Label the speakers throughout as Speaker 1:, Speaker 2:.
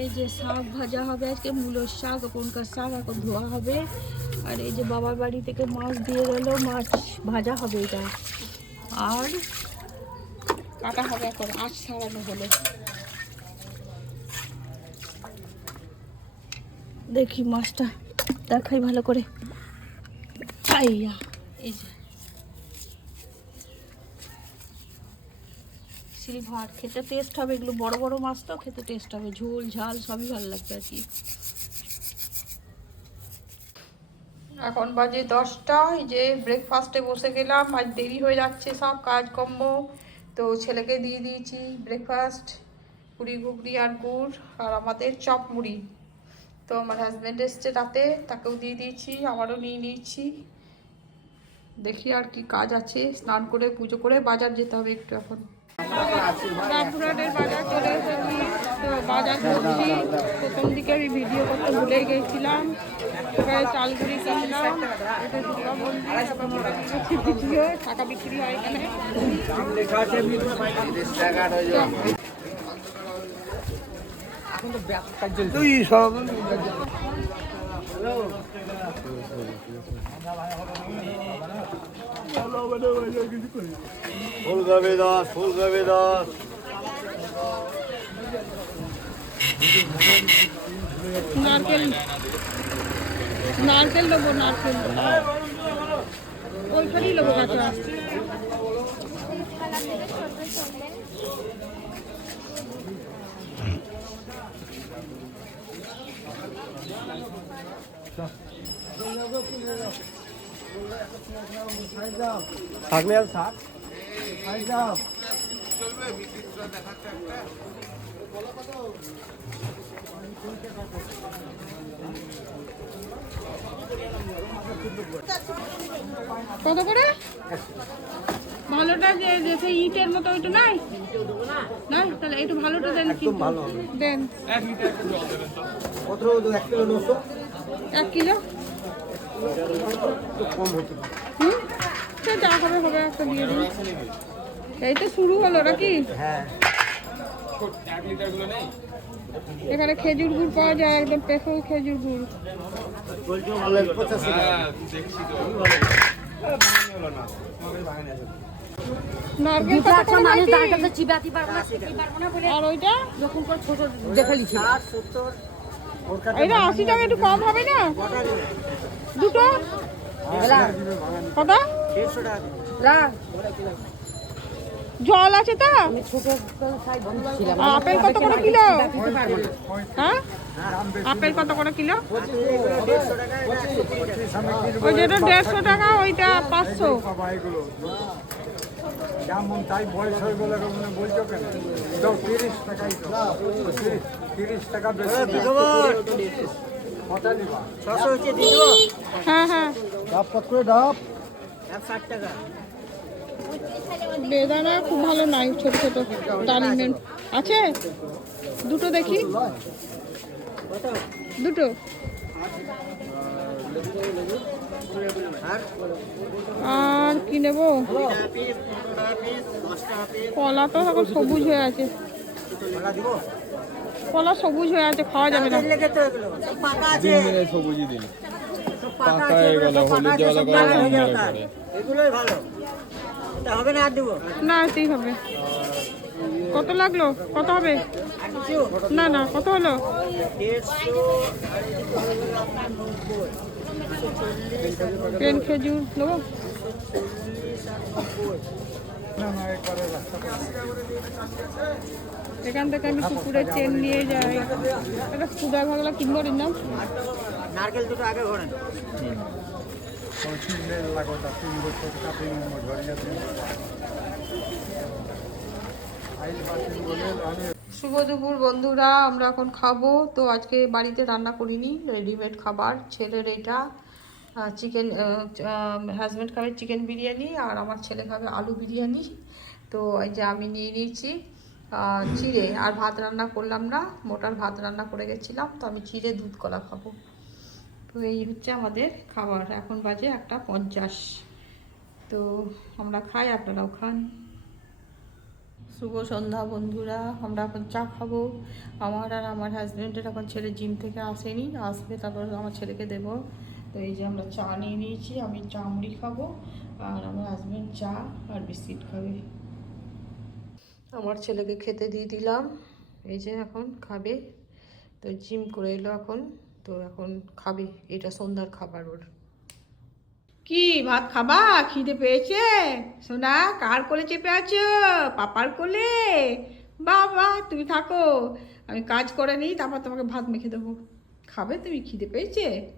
Speaker 1: এই যে শাক ভাজা হবে আজকে, মূলোর শাক ওখানকার শাক, এখন ধোয়া হবে। আর এই যে বাবার বাড়ি থেকে মাছ দিয়ে গেল, মাছ ভাজা হবে এটা। আর কাটা হবে এখন আঁচ ছাড়ানো হলো। দেখি মাছটা, দেখাই ভালো করে। এই যে। সিলভার খেতে টেস্ট হবে, এগুলো বড় বড় মাছ তো, খেতে টেস্ট হবে। ঝোল, ঝাল সবই ভালো লাগবে আর কি। এখন বাজে দশটা, এই যে ব্রেকফাস্টে বসে গেলাম, আজ দেরি হয়ে যাচ্ছে সব কাজকর্ম। তো ছেলেকে দিয়ে দিয়েছি ব্রেকফাস্ট পুরি ঘুগনি আর গুড়, আর আমাদের চপ মুড়ি। তো আমার হাজব্যান্ড এসছে রাতে, তাকেও দিয়ে দিয়েছি, আমারও নিয়ে নিয়েছি। দেখি আর কি কাজ আছে, স্নান করে, পুজো করে বাজার যেতে হবে একটু এখন। বাজার তো করছি। প্রথম দিকে আমি ভিডিও করতে ভুলে গেছিলাম। এখানে চালগুড়ি কিনলাম। এটা দুর্গা মন্দির আবার ভিডিও টাকা বিক্রি হয় এখানে।
Speaker 2: ফুলকপি দশ ফুলকপি দশ
Speaker 1: নারকেল নারকেল নেব নারকেল ওইখানেই নেব কাঁচা
Speaker 2: থাকলে আর শাক
Speaker 1: কত করে? যে যে সেই ইটের মতো ওইটা নাই? না তাহলে একটু ভালোটা দেন কিন্তু।
Speaker 2: ভালো।
Speaker 1: দেন।
Speaker 2: কত এক কিলো নশো?
Speaker 1: এক কিলো?
Speaker 2: একটু কম হতে
Speaker 1: হুম? হবে হবে একটা দিয়ে দিন। এই তো শুরু হলো নাকি?
Speaker 2: হ্যাঁ।
Speaker 1: এখানে খেজুর গুড় পাওয়া যায় একদম স্পেশাল খেজুর গুড়। আর ওইটা
Speaker 3: ছোট
Speaker 1: এটা আশি টাকা একটু কম হবে না? দুটো? জল আছে তো? আপেল কত করে কিলো? হ্যাঁ? আপেল কত করে কিলো? ওই যেটা দেড়শো টাকা ওইটা পাঁচশো।
Speaker 4: যেমন তাই বয়স হয়ে গেলে বলছো কেন? দাও তিরিশ টাকাই তো। তিরিশ তিরিশ টাকা বেশি কথা দিবা।
Speaker 2: ছশো হচ্ছে দিয়ে
Speaker 1: হ্যাঁ হ্যাঁ।
Speaker 4: ডাব কত করে ডাব।
Speaker 2: ষাট টাকা।
Speaker 1: বেদানা খুব ভালো নাই ছোট ছোট আছে। দুটো দেখি। দুটো। আর কি নেব? কলা তো এখন সবুজ হয়ে আছে। কলা সবুজ হয়ে আছে খাওয়া যাবে না।
Speaker 2: পাকা আছে
Speaker 5: সবুজই দিন
Speaker 2: পাকা এগুলো। এগুলোই ভালো হবে। না আর দেবো
Speaker 1: না এতেই হবে। কত লাগল? কত হবে? না না কত হলো? প্লেন খেজুর নেব? এখান থেকে আমি কুকুরের চেন নিয়ে যাই। একটা সুদা ভাগলা কিনবো নাম?
Speaker 2: নারকেল দুটো আগে
Speaker 4: লাগোটা
Speaker 1: শুভ দুপুর বন্ধুরা, আমরা এখন খাব। তো আজকে বাড়িতে রান্না করিনি রেডিমেড খাবার। ছেলের এটা চিকেন হাজব্যান্ড খাবে চিকেন বিরিয়ানি, আর আমার ছেলে খাবে আলু বিরিয়ানি। তো এই যে আমি নিয়ে নিয়েছি চিড়ে। আর ভাত রান্না করলাম না, মোটার ভাত রান্না করে গেছিলাম, তো আমি চিড়ে দুধ কলা খাব। তো এই হচ্ছে আমাদের খাবার। এখন বাজে একটা পঞ্চাশ। তো আমরা খাই, আপনারাও খান। শুভ সন্ধ্যা বন্ধুরা, আমরা এখন চা খাব। আমার আর আমার হাজব্যান্ডের এখন ছেলে জিম থেকে আসেনি আসবে তারপর আমার ছেলেকে দেব। তো এই যে আমরা চা নিয়ে নিয়েছি, আমি চা মুড়ি খাব, আর আমার হাজব্যান্ড চা আর বিস্কিট খাবে। আমার ছেলেকে খেতে দিয়ে দিলাম, এই যে এখন খাবে। তো জিম করে এলো এখন, তো এখন খাবে, এটা সন্ধ্যার খাবার ওর। কি, ভাত খাবা? খিদে পেয়েছে? সোনা, কার কোলে চেপে আছো? পাপার কোলে? বাবা, তুমি থাকো। আমি কাজ করে নিই, তারপর তোমাকে ভাত মেখে দেবো। খাবে? তুমি খিদে পেয়েছে?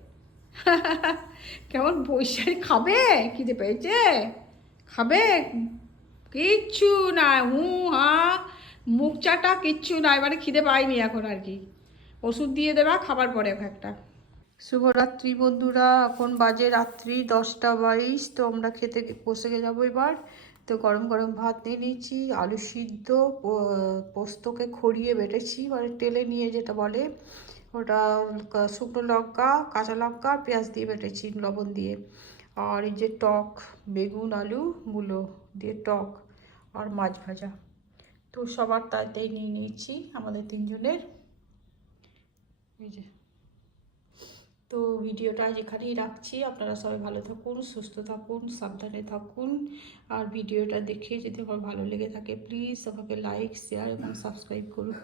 Speaker 1: কেমন বৈশাখী খাবে? খিদে পেয়েছে? খাবে? কিচ্ছু না হু, হা, মুখ চাটা কিচ্ছু না মানে খিদে পাইনি এখন আর কি। ওষুধ দিয়ে দেবা, খাবার পরে একটা। শুভরাত্রি বন্ধুরা। এখন বাজে রাত্রি দশটা বাইশ, তো আমরা খেতে বসে যাব এবার। তো গরম গরম ভাত নিয়ে নিয়েছি, আলু সিদ্ধ পোস্তকে খড়িয়ে বেটেছি মানে তেলে নিয়ে যেটা বলে, ওটা শুকনো লঙ্কা, কাঁচা লঙ্কা, পেঁয়াজ দিয়ে বেটেছি, লবণ দিয়ে। আর এই যে টক, বেগুন, আলু, মূলো দিয়ে টক আর মাছ ভাজা। তো সবার তাতেই নিয়ে নিয়েছি, আমাদের তিনজনের। এই যে। তো ভিডিওটা আজ এখানেই রাখছি, আপনারা সবাই ভালো থাকুন, সুস্থ থাকুন, সাবধানে থাকুন। আর ভিডিওটা দেখে যদি আমার ভালো লেগে থাকে প্লিজ আমাকে লাইক শেয়ার এবং সাবস্ক্রাইব করুন।